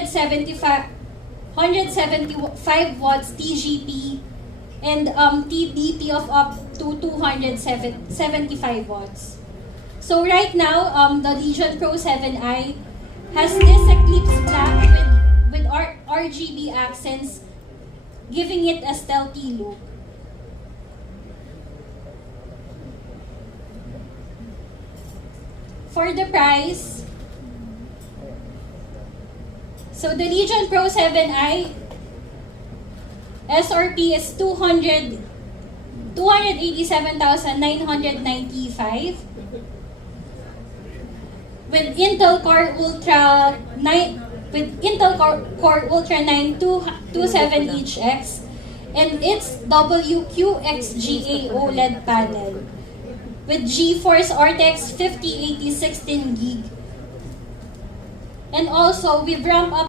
175 watts TGP and TDP of up to 275 watts. So right now, the Legion Pro 7i has this Eclipse Black with RGB accents, giving it a stealthy look. For the price, so the Legion Pro 7i SRP is 287,995 with Intel Core Ultra 9 Core Ultra 9 227HX and its WQXGA OLED panel with GeForce RTX 5080 16GB. And also we've ramped up